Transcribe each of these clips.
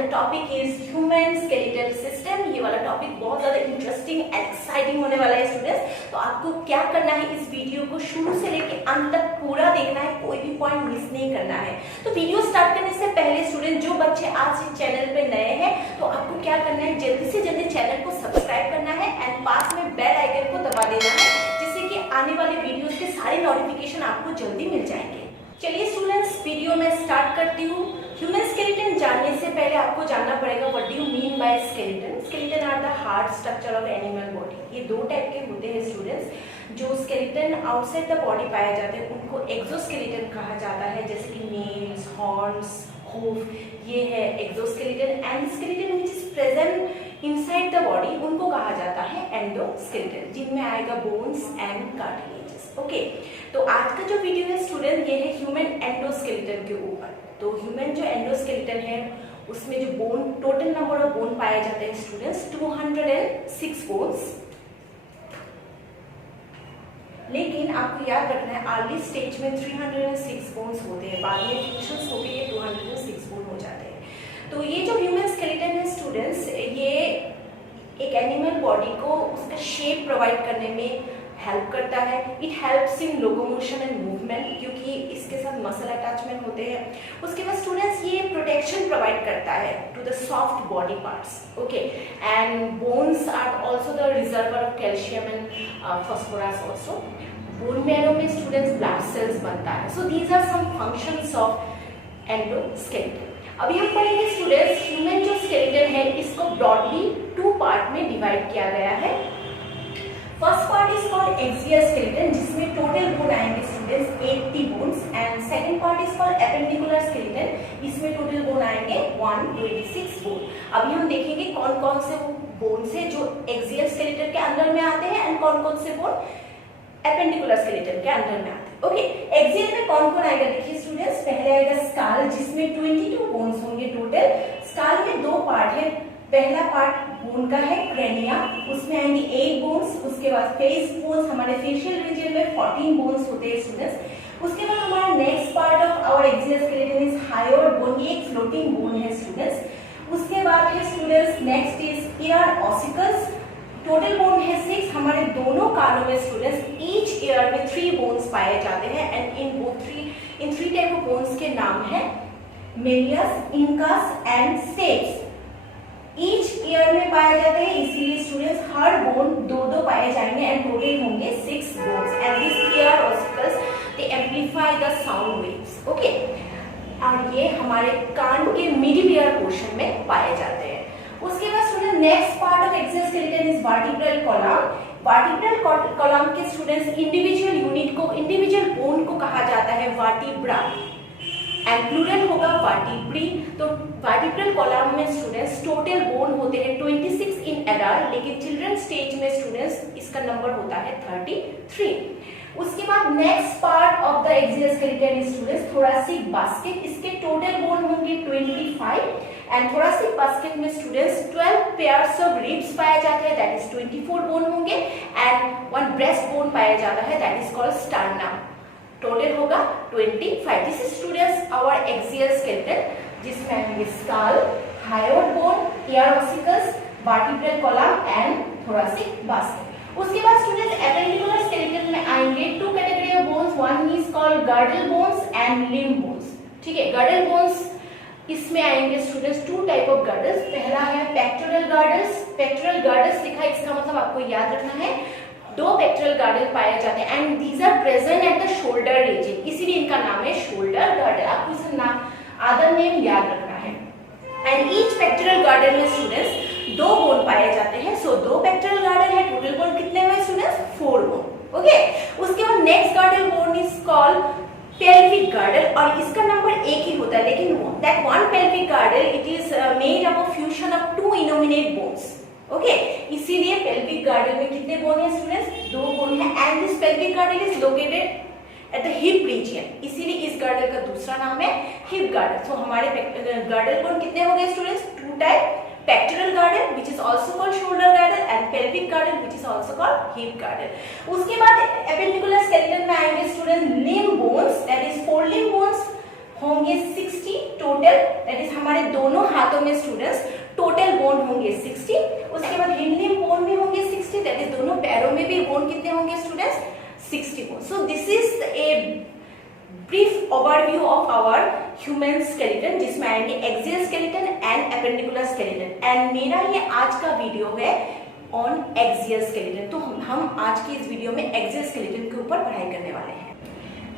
The topic is human skeletal system. ये वाला topic बहुत ज्यादा इंटरेस्टिंग एंड एक्साइटिंग होने वाला है स्टूडेंट्स। तो आपको क्या करना है, इस वीडियो को शुरू से लेके अंत तक पूरा देखना है, कोई भी पॉइंट मिस नहीं करना है। तो वीडियो स्टार्ट करने से पहले स्टूडेंट, जो बच्चे आज इस चैनल पे नए हैं, तो आपको क्या करना है, जल्दी से जल्दी चैनल को सब्सक्राइब करना है एंड पास में बेल आइकन को दबा देना है, जिससे कि आने वाले वीडियोस के सारे नोटिफिकेशन आपको जल्दी मिल जाएंगे। चलिए स्टूडेंट्स, वीडियो में स्टार्ट करती हूँ। ह्यूमन स्केलेटन जानने से पहले आपको जानना पड़ेगा what do you mean by skeleton. Skeleton are the hard structure of animal body. ये दो टाइप के होते हैं स्टूडेंट्स। जो स्केलेटन आउटसाइड द बॉडी पाए जाते हैं उनको एक्सोस्केलेटन कहा जाता है, जैसे कि नेल्स, हॉर्न्स, हूफ, ये है exoskeleton. And skeleton which is present inside the body उनको कहा जाता है एंडोस्केलेटन, जिनमें आएगा बोन्स एंड कार्टिलेजेस। ओके, तो आज का जो वीडियो है स्टूडेंट, ये है ह्यूमन एंडोस्केलेटन के ऊपर। तो ह्यूमन जो एंडोस्केलेटन है उसमें जो bone, total number of bone पाए जाते हैं स्टूडेंट्स 206 बोन्स। लेकिन आपको याद रखना है अर्ली स्टेज में 306 बोन्स होते हैं, बाद में फ्यूजन्स होकर ये 206 बोन हो जाते हैं। तो ये जो ह्यूमन स्केलेटन है स्टूडेंट्स, ये एक एनिमल बॉडी को उसका शेप प्रोवाइड करने में हेल्प करता है। It helps in locomotion and movement, क्योंकि इसके साथ मसल अटैचमेंट होते हैं। उसके बाद स्टूडेंट्स ये प्रोटेक्शन प्रोवाइड करता है to the soft body parts. Okay, and bones are also the reservoir of calcium and phosphorus also. Bone marrow में स्टूडेंट्स ब्लड सेल्स बनता है। So these are some functions of endoskeleton. अभी हम पढ़ेंगे students, human जो skeleton है इसको broadly 2 part में डिवाइड किया गया है। First part is called axial skeleton, जिसमें टोटल बोन आएंगे students 80 bones. And second part is called appendicular skeleton, इसमें टोटल बोन आएंगे 126 बोन। अभी हम देखेंगे कौन कौन से बोन से जो एक्सियल स्केलेटन के अंदर में आते हैं एंड कौन कौन से बोन एपेंडिकुलर स्केलेटन के अंदर में आते हैं। ओके, एक्सियल में कौन कौन आएगा देखिए स्टूडेंट्स। पहले आएगा स्काल, जिसमें 22 बोन्स होंगे टोटल। स्काल में 2 पार्ट है। पहला पार्ट बोन का है क्रेनिया, उसमें आएंगे 8 बोन्स। उसके बाद फेस बोन्स, हमारे फेशियल रीजन में 14 बोन्स होते हैं स्टूडेंट्स। उसके बाद हमारा next part of our axial skeleton is hyoid bone, ये एक फ्लोटिंग बोन है स्टूडेंट्स। उसके बाद है students next is ear ossicles, total bone है 6। हमारे दोनों कानों में स्टूडेंट्स ईच ईयर में 3 बोन्स पाए जाते हैं and in 3 type of bones के नाम है Méliès, incus and steps. Each year में पाए जाते हैं, इसीलिए स्टूडेंट्स हर बोन 2-2 पाए जाएंगे एंड टोटल होंगे 6 bones. And this ear ossicles they amplify the sound waves. Okay, और ये हमारे कान के मिडिल ईयर पोर्शन में पाए जाते हैं। उसके बाद student next part of axial skeleton is vertebral column. Vertebral column के स्टूडेंट्स इंडिविजुअल यूनिट को, इंडिविजुअल बोन को कहा जाता है वर्टिब्रा एंड प्लूरल होगा वर्टिब्री। तो वर्टिब्रल कॉलम में स्टूडेंट्स टोटल बोन होते हैं 26 इन एडल्ट, लेकिन चिल्ड्रन स्टेज में स्टूडेंट्स इसका नंबर होता है 33। उसके बाद next part of the axial skeleton is students thoracic basket. इसके टोटल बोन होंगे 25 एंड थोरैसिक बास्केट में स्टूडेंट्स 12 पेयर्स ऑफ रिब्स पाए जाते हैं, दैट इज 24 बोन होंगे एंड 1 ब्रेस्ट बोन पाया जाता है, that is called sternum. Total होगा 25। This is students our axial skeleton, जिसमें आएंगे skull, hyoid bone, ear ossicles, vertebral column and thoracic basket. उसके बाद स्टूडेंट्स एपेंडिकुलर स्केलेटन में आएंगे 2 category of bones, one is called girdle bones and limb bones. ठीक है, girdle bones इसमें आएंगे स्टूडेंट्स 2 टाइप ऑफ गर्डल्स। पहला है पेक्टोरल गर्डल्स। पेक्टोरल गर्डल्स लिखा है, इसका मतलब आपको याद रखना है 2 पेक्टोरल गर्डल पाए जाते हैं and these are present at the shoulder region, इसीलिए इनका नाम है शोल्डर गर्डल। आपको इसका नाम, अदर नेम याद रखना है। एंड ईच पेक्टोरल गर्डल में स्टूडेंट्स 2 बोन पाए जाते हैं। सो 2 पेक्टोरल गर्डल है, टोटल बोन कितने हुए स्टूडेंट्स 4 बोन। ओके, उसके बाद next girdle bone is called pelvic girdle, और इसका नंबर 1 ही होता है, लेकिन that one pelvic girdle it is made up of fusion of 2 innominate bones. Okay, इसीलिए पेल्विक गर्डल में कितने बोन है स्टूडेंट्स 2 बोन है and this pelvic girdle is located at the hip region, इसीलिए इस गर्डल का दूसरा नाम है हिप गर्डल। सो हमारे गर्डल बोन कितने हो गए students 2 type, pectoral girdle which is also called shoulder girdle and pelvic girdle which is also called hip girdle. उसके बाद appendicular skeleton में आएंगे student limb bones, that is 4 limb bones होंगे 60 total, that is हमारे दोनों हाथों में students total bone होंगे 60। उसके बाद हिंड लिम्ब बोन भी होंगे 60, दैट इज दोनों पैरों में भी बोन कितने होंगे students 60 bone. So this is a brief overview of our human skeleton, जिसमें आएंगे axial skeleton and appendicular skeleton. And मेरा ये आज का वीडियो है ऑन एक्सियल स्केलेटन, तो हम आज की इस वीडियो में एक्सियल स्केलेटन के ऊपर पढ़ाई करने वाले हैं।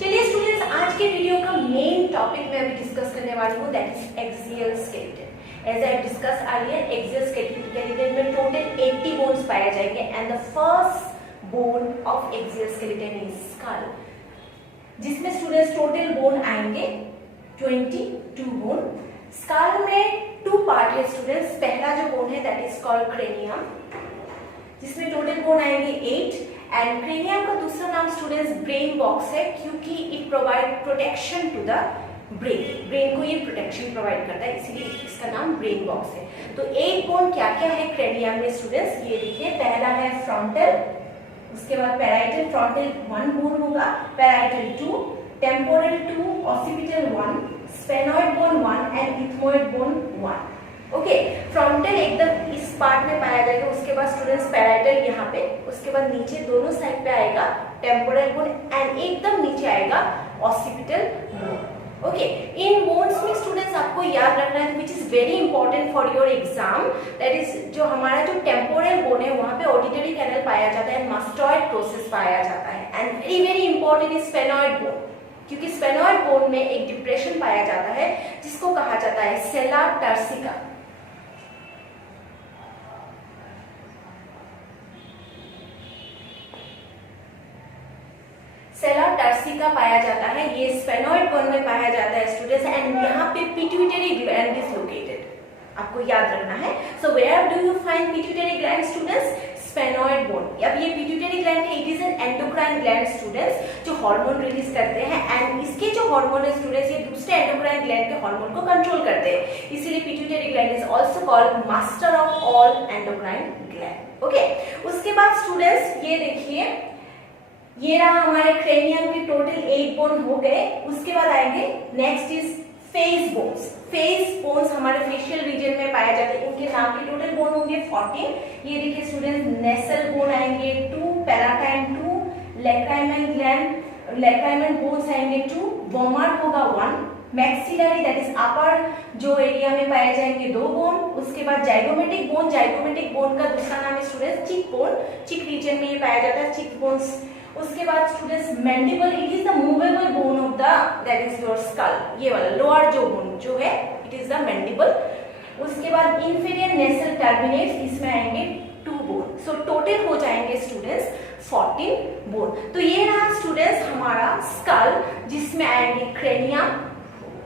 चलिए स्टूडेंट्स, आज के वीडियो का मेन टॉपिक मैं अभी डिस्कस करने वाली हूँ, that is axial skeleton. As I discussed earlier, axial skeleton में टोटल 80 बोन्स पाए जाएंगे and the first bone of axial skeleton is skull, जिसमें स्टूडेंट्स टोटल बोन आएंगे 22 बोन। स्कल में 2 पार्ट है स्टूडेंट्स। पहला जो बोन है दैट इज कॉल्ड क्रेनियम, जिसमें टोटल बोन आएंगे 8 एंड क्रेनियम का दूसरा नाम स्टूडेंट्स ब्रेन बॉक्स है, क्योंकि it provide protection to the brain को ये प्रोटेक्शन प्रोवाइड करता है, इसीलिए इसका नाम ब्रेन बॉक्स है। तो 8 बोन क्या क्या है क्रेनियम में स्टूडेंट्स, ये देखिए। पहला है फ्रंटल, उसके बाद पैराइटल, फ्रंटल 1 बोन होगा, parietal 2, temporal 2, occipital 1, sphenoid bone 1 and ethmoid bone 1। Okay, frontal एकदम इस पार्ट में पाया जाएगा, उसके बाद स्टूडेंट्स पैराइटल यहाँ पे, उसके बाद नीचे दोनों साइड पे आएगा टेम्पोरल बोन एंड एकदम नीचे आएगा ऑसिपिटल बोन। ओके, इन बोन्स में स्टूडेंट्स आपको याद रखना है which is very important for your exam, that is जो हमारा जो टेम्पोरल बोन है वहां पे ऑडिटरी कैनल पाया जाता है, मास्टॉइड प्रोसेस पाया जाता है and very very important is sphenoid bone, क्योंकि स्फेनॉइड बोन में एक डिप्रेशन पाया जाता है जिसको कहा जाता है सेला टर्सिका। सेला टर्सिका पाया जाता है, ये स्फेनॉइड बोन में पाया जाता है स्टूडेंट्स एंड यहाँ पे पिट्यूटरी ग्लैंड इज लोकेटेड, आपको याद रखना है। So where do you find pituitary gland students, sphenoid bone. अब ये पिट्यूटरी ग्लैंड है, it is an endocrine gland students, जो हार्मोन रिलीज करते हैं एंड इसके जो हार्मोन है स्टूडेंट्स ये दूसरे एंडोक्राइन ग्लैंड के हार्मोन को कंट्रोल करते हैं, इसीलिए pituitary gland is also called master of all endocrine gland. Okay, उसके बाद स्टूडेंट्स ये देखिए, ये रहा हमारे क्रेनियम के टोटल 8 बोन हो गए। उसके बाद आएंगे next is face bones. Face bones हमारे फेशियल रीजन में पाए जाते हैं, इनके नाम के टोटल बोन होंगे 14। ये देखिए स्टूडेंट्स, नेसल बोन आएंगे 2, पैलाटाइन 2, लैक्राइमल बोन्स आएंगे 2, वोमर होगा 1, मैक्सिलरी दैट इज अपर जो एरिया में पाए जाएंगे 2 बोन। उसके बाद जाइगोमेटिक बोन, जाइगोमेटिक बोन का दूसरा नाम है स्टूडेंट्स चिक बोन, चिक रीजन में ये पाया जाता है चिक बोन्स। उसके बाद students mandible, it is the movable bone of the that is your skull, ये वाला लोअर जो बोन जो है इट इज द मैंडिबल। उसके बाद इंफीरियर नेसल टर्मिनेट्स, इसमें आएंगे 2 बोन। सो टोटल हो जाएंगे स्टूडेंट्स 14 बोन। तो ये रहा स्टूडेंट्स हमारा स्कल, जिसमें आएंगे क्रेनियम,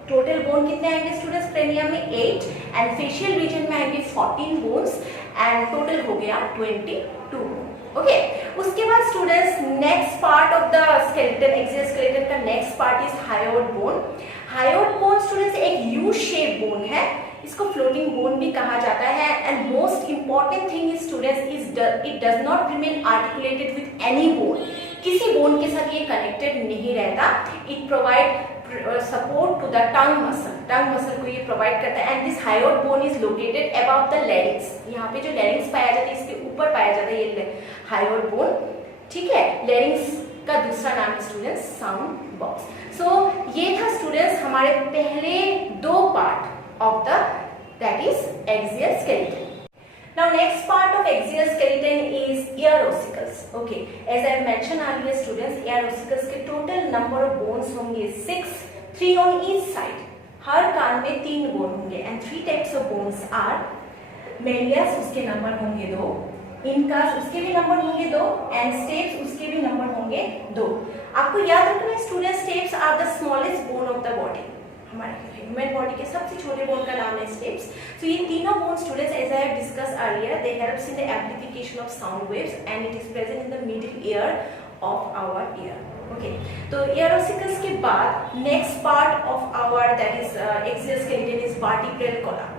टोटल बोन कितने आएंगे स्टूडेंट्स क्रेनियम में 8 एंड फेशियल रीजन में आएंगे 14 बोन्स एंड टोटल हो गया 22 बोन। ओके, उसके बाद students next part of the skeleton, axial skeleton का next part is hyoid bone. Hyoid bone students एक यू शेप बोन है, इसको फ्लोटिंग बोन भी कहा जाता है and most important thing is students is it does not remain articulated with any bone, किसी bone के साथ ये कनेक्टेड नहीं रहता। It provide support to the tongue muscle को ये प्रोवाइड करता है and this hyoid bone is located above the larynx, यहाँ पे जो लैरिंक्स पाया जाता है इसके ऊपर पाया जाता है ये हायोइड बोन, ठीक है। लैरिंक्स का दूसरा नाम है स्टूडेंट्स साउंड बॉक्स। सो ये था स्टूडेंट्स हमारे पहले 2 part of the that is axial skeleton. Now next part of axial skeleton is ear ossicles. Okay, as I mentioned earlier students, ear ossicles के total number of bones होंगे 6, 3 on each side. हर कान में 3 bone होंगे and 3 types of bones are Méliès, उसके number होंगे 2, incus उसके भी number होंगे 2 and steps उसके भी नंबर होंगे 2। आपको याद रखना है student, stapes are the smallest bone of the body, हमारे ह्यूमन बॉडी के सबसे छोटे बोन का नाम है स्टेप्स। सो ये तीनों bone students as I have discussed earlier, they helps in the amplification of sound waves and it is present in the middle ear of our ear. Okay, तो ear ossicles के बाद next part of our that is axial skeleton is vertebral column.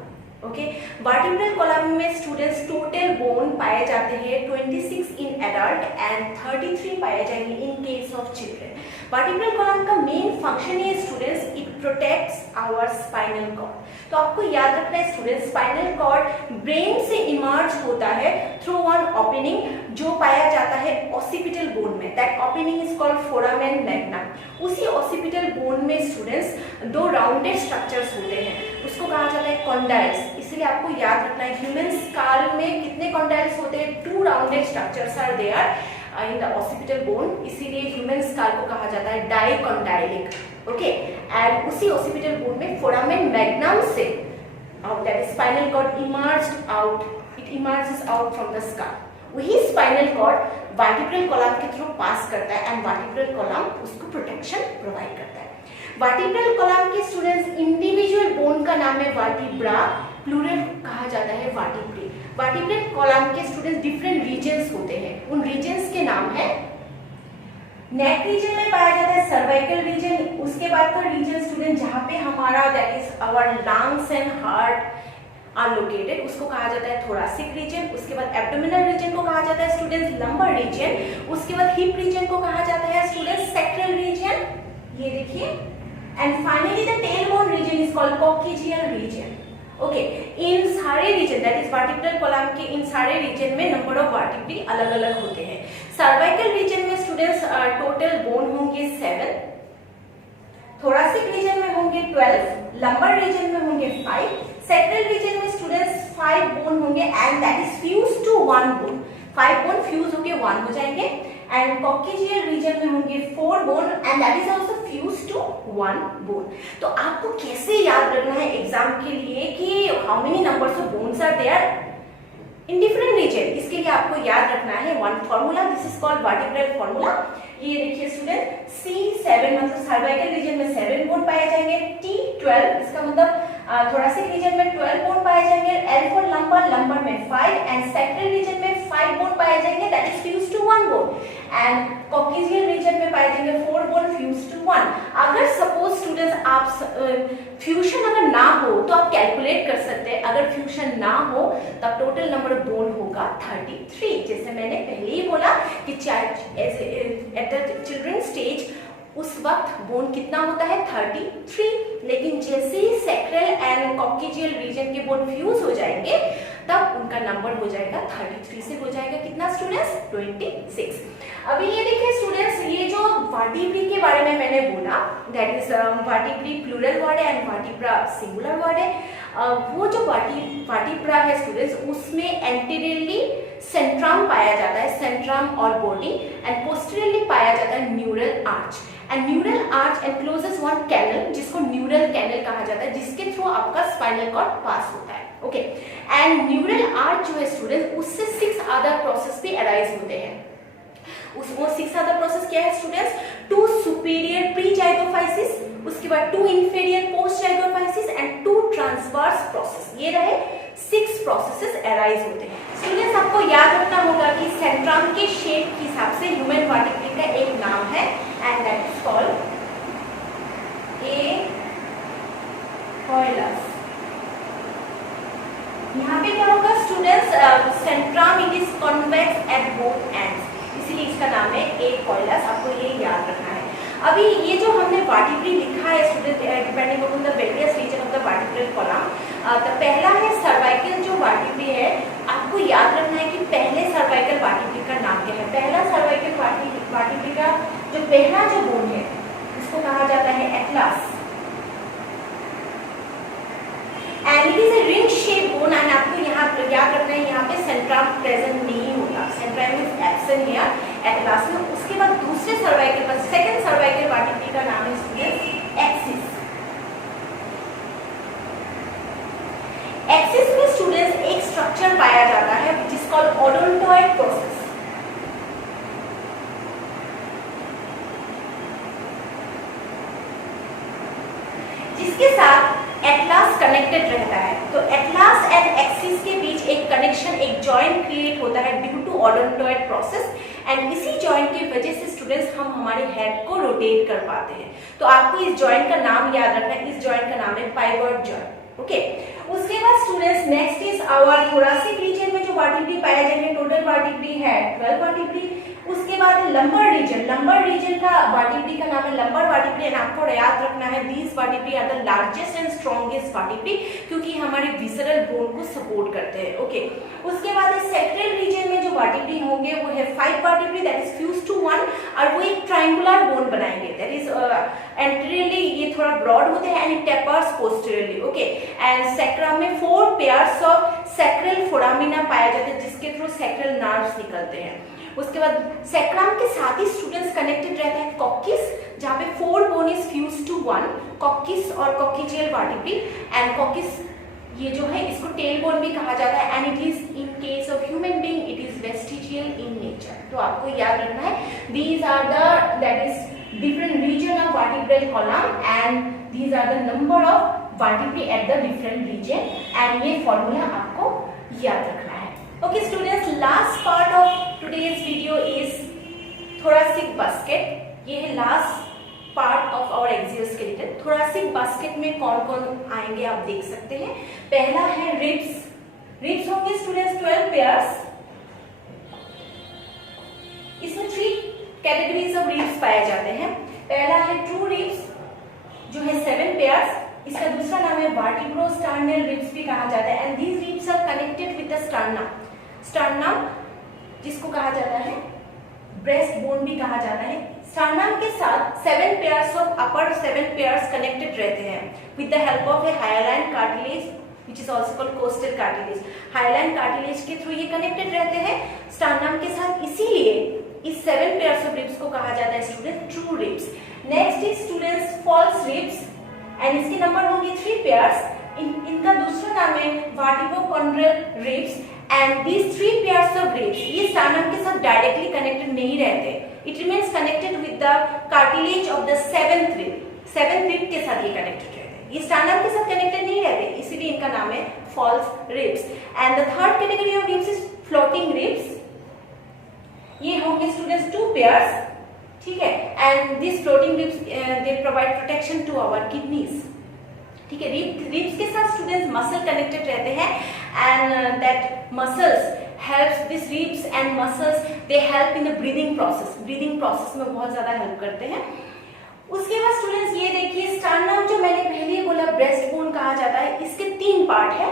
Okay, vertebral column में students total bone पाए जाते हैं 26 in adult and 33 पाए जाएंगे in case of children. Vertebral column का मेन फंक्शन है students, it protects our spinal cord. तो आपको याद रखना है स्टूडेंट्स, स्पाइनल कॉर्ड ब्रेन से इमर्ज होता है थ्रू वन ओपनिंग जो पाया जाता है ऑसिपिटल बोन में, that opening is called foramen magnum. उसी ऑसिपिटल बोन में स्टूडेंट्स दो राउंडेड स्ट्रक्चर्स होते हैं, उसको कहा जाता है कॉन्डाइल्स। इसलिए आपको याद रखना है ह्यूमन स्कल में कितने कॉन्डाइल्स होते हैं, 2 rounded structures are there in the occipital bone, इसीलिए ह्यूमन स्कल को कहा जाता है डाइकॉन्डाइलिक। ओके, एंड उसी ऑसिपिटल बोन में फोरामेन मैग्नम से that is spinal cord emerged out, it emerges out from the skull. वही स्पाइनल कॉर्ड वर्टिब्रल कॉलम के थ्रू पास करता है एंड वर्टिब्रल कॉलम उसको प्रोटेक्शन प्रोवाइड करता है। वर्टिब्रल कॉलम के स्टूडेंट्स इंडिविजुअल बोन का नाम है वर्टिब्रा, प्लूरल कहा जाता है वर्टिब्रे। वर्टिब्रल कॉलम के स्टूडेंट्स डिफरेंट रीजन्स होते हैं, उन रीजन्स के नाम है, नेक रीजन में पाया जाता है सर्वाइकल रीजन, उसके बाद का रीजन स्टूडेंट जहां पे हमारा that is our lungs and heart are located, उसको कहा जाता है थोरासिक रीजन। उसके बाद एब्डोमिनल रीजन को कहा जाता है स्टूडेंट्स लंबर रीजन। उसके बाद हिप रीजन को कहा जाता है स्टूडेंट्स सैक्रल रीजन, ये देखिए। And finally the tail bone region is called coccygeal region. Okay, इन सारे region that is vertebral column के इन सारे रीजन में नंबर ऑफ वर्टिब्री अलग अलग होते हैं। सर्वाइकल रीजन में स्टूडेंट्स टोटल बोन होंगे 7, थोरासिक रीजन में होंगे 12, लंबर रीजन में होंगे 5, सैक्रल रीजन में स्टूडेंट्स 5 बोन होंगे and that is fuse to 1 bone, 5 bone fuse होके 1 हो जाएंगे। एंड कॉक्सिजियल रीजन में होंगे 4 bone and that is also fuse to 1 bone. तो आपको कैसे याद रखना है एग्जाम के लिए कि how many numbers of bones are there in different region, इसके लिए आपको याद रखना है one formula, this is called vertebral formula. ये देखिए स्टूडेंट, C7 मतलब सर्वाइकल रीजन में 7 बोन पाए जाएंगे, T12 इसका मतलब थोरासिक रीजन में 12 बोन पाए जाएंगे, L फॉर लंबर, लंबर में 5 एंड सैक्रल रीजन में 5 बोन पाए जाएंगे that is fuse to 1 bone and coccygeal region में पाए जाएंगे 4 बोन फ्यूज टू 1। अगर सपोज स्टूडेंट्स आप फ्यूजन अगर ना हो तो आप कैलकुलेट कर सकते हैं, अगर फ्यूजन ना हो तब टोटल नंबर ऑफ बोन होगा 33। जैसे मैंने पहले ही बोला कि एट द चिल्ड्रन स्टेज उस वक्त बोन कितना होता है 33, लेकिन जैसे ही सैक्रल एंड कॉक्सिजियल रीजन के बोन फ्यूज हो जाएंगे तब उनका नंबर हो जाएगा 33 से हो जाएगा कितना स्टूडेंट्स 26। अभी ये देखिए स्टूडेंट्स, ये जो वर्टिब्री के बारे में मैंने बोला that is vertebrae plural word है एंड वर्टिब्रा सिंगुलर वर्ड है। वो जो वर्टिब्रा है स्टूडेंट्स उसमें एंटीरियरली सेंट्रम पाया जाता है, सेंट्रम और बॉडी, एंड पोस्टीरियरली पाया जाता है neural arch and neural arch encloses one canal जिसको न्यूरल कैनल कहा जाता है, जिसके थ्रू आपका स्पाइनल कॉर्ड पास होता है। ओके, एंड न्यूरल आर्च जो है स्टूडेंट उससे 6 अदर प्रोसेस भी अराइज होते हैं। वो 6 अदर प्रोसेस क्या है स्टूडेंट्स, 2 सुपीरियर प्री जाइगोफाइसिस, उसके बाद 2 inferior post zygapophysis and 2 transverse process, ये रहे 6 प्रोसेसेस अराइज होते हैं। स्टूडेंट्स आपको याद रखना होगा कि सेंट्रम के शेप के हिसाब से ह्यूमन वर्टिब्रे का एक नाम है and that is called acoelous. यहाँ पे क्या होगा students, centrum it is convex at both ends, इसीलिए इसका नाम है ए कोइलस, आपको ये याद रखना है। अभी ये जो हमने वर्टिब्री लिखा है student depending on the various region of the vertebral column, तो पहला है सर्वाइकल जो वर्टिब्री है, आपको याद रखना है कि पहले सर्वाइकल वर्टिब्री का नाम क्या है। पहला सर्वाइकल वर्टिब्री का जो पहला जो बोन है उसको कहा जाता है Atlas and it is a ring shape bone and आपको यहाँ याद रखना है यहाँ पे सेंट्रम प्रेजेंट नहीं होता, Centrum is absent here Atlas में। उसके बाद दूसरे सर्वाइकल पर सेकंड सर्वाइकल वर्टिब्री का नाम है स्टूडेंट्स एक्सिस। एक्सिस में स्टूडेंट्स एक स्ट्रक्चर पाया जाता है which is called odontoid process. जिसके साथ एटलस कनेक्टेड रहता है, तो एटलस एंड एक्सिस के बीच एक कनेक्शन, एक जॉइंट क्रिएट होता है due to odontoid process and इसी जॉइंट की वजह से स्टूडेंट्स हम हमारे हेड को रोटेट कर पाते हैं। तो आपको इस जॉइंट का नाम याद रखना है, इस जॉइंट का नाम है पाइवट जॉइंट। ओके, उसके बाद students next is our thoracic region में जो वर्टिब्री पाए जाएंगे, टोटल वर्टिब्री है 12 वर्टिब्री। उसके बाद लंबर रीजन, लंबर रीजन का वर्टिब्री का नाम है लंबर वर्टिब्री, एंड आपको याद रखना है these vertebrae are the largest and strongest vertebrae, क्योंकि हमारे विसरल बोन को सपोर्ट करते हैं। ओके, उसके बाद सेक्रेल रीजन में जो वर्टिब्री होंगे वो है 5 vertebrae that is fuse to 1, और वो एक ट्रायंगुलर बोन बनाएंगे दैट इज एंटीरियरली ये थोड़ा ब्रॉड होते हैं and tapers posteriorly. Okay, and sacrum में 4 पेयर्स ऑफ सैक्रल फोरामिना पाया जाता है जिसके थ्रू सैक्रल नर्व्स निकलते हैं। उसके बाद सैक्रम के साथ ही स्टूडेंट्स कनेक्टेड रहता है कॉक्किस, जहाँ पे 4 बोन इज फ्यूज टू 1, कॉक्किस और कॉक्किजियल वर्टिब्री, एंड कॉक्किस ये जो है इसको टेल बोन भी कहा जाता है, and it is in case of human being it is vestigial in nature. तो आपको याद रखना है these are the that is different region of vertebral column and these are the number of vertebrae at the different region, and ये formula आपको याद रखना है। Okay students, last part of today's video is thoracic basket. ये है last part of our exoskeleton. Thoracic basket में कौन कौन आएंगे आप देख सकते हैं। पहला है रिब्स। रिब्स होंगे स्टूडेंट्स 12 पेयर्स। इसमें 3 कैटेगरीज ऑफ रिब्स पाए जाते हैं। पहला है ट्रू रिब्स जो है 7 पेयर्स। इसका दूसरा नाम है वर्टिब्रोस्टर्नल रिब्स भी कहा जाता है, and these ribs are connected with the sternum. Sternum जिसको कहा जाता है ब्रेस्ट बोन भी कहा जाता है। स्टर्नम के साथ 7 pairs of upper 7 pairs connected रहते हैं with the help of a hyaline cartilage which is also called costal cartilage. Hyaline cartilage के थ्रू ये कनेक्टेड रहते हैं स्टर्नम के साथ, इसीलिए इस 7 पेयर्स ऑफ रिब्स को कहा जाता है student true ribs. Next is students false ribs, and इसके नंबर होंगे 3 पेयर्स। इनका दूसरा नाम है vertebrochondral ribs, and these 3 pairs of ribs ये स्टर्नम के साथ डायरेक्टली कनेक्टेड नहीं रहते। It remains connected with the cartilage of the 7th rib। 7th rib के साथ ये कनेक्टेड रहते हैं, ये स्टर्नम के साथ कनेक्टेड नहीं रहते, इसीलिए इनका नाम है false ribs. And the third category of ribs is floating ribs. ये होंगे स्टूडेंट्स 2 पेयर्स, ठीक है, and this floating ribs they provide protection to our kidneys. ठीक है, रिब्स के साथ स्टूडेंट्स मसल कनेक्टेड रहते हैं, and that muscles helps this ribs and muscles they help in the breathing process. Breathing process में बहुत ज्यादा हेल्प करते हैं। उसके बाद स्टूडेंट्स ये देखिए स्टर्नम जो मैंने पहले ही बोला ब्रेस्ट बोन कहा जाता है, इसके 3 पार्ट है।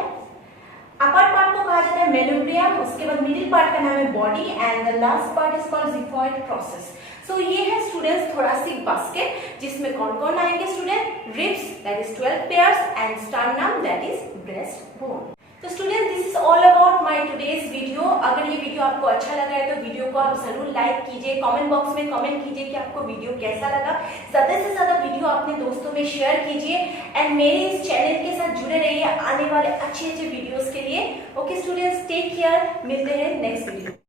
अपर पार्ट को कहा जाता है मेलुब्रियम, उसके बाद मिडिल पार्ट का नाम है body, and the last part is called xiphoid process. So ये है स्टूडेंट्स थोरासिक बास्केट, जिसमें कौन कौन आएंगे student ribs that is 12 pairs and sternum that is breast bone. तो students this is all about my today's video. अगर ये video आपको अच्छा लगा है तो वीडियो को आप जरूर लाइक कीजिए, कमेंट बॉक्स में कमेंट कीजिए कि आपको वीडियो कैसा लगा। ज्यादा से ज्यादा वीडियो अपने दोस्तों में शेयर कीजिए, एंड मेरे इस चैनल के साथ जुड़े रहिए आने वाले अच्छे अच्छे वीडियोस के लिए। ओके स्टूडेंट्स, टेक केयर, मिलते हैं नेक्स्ट वीडियो।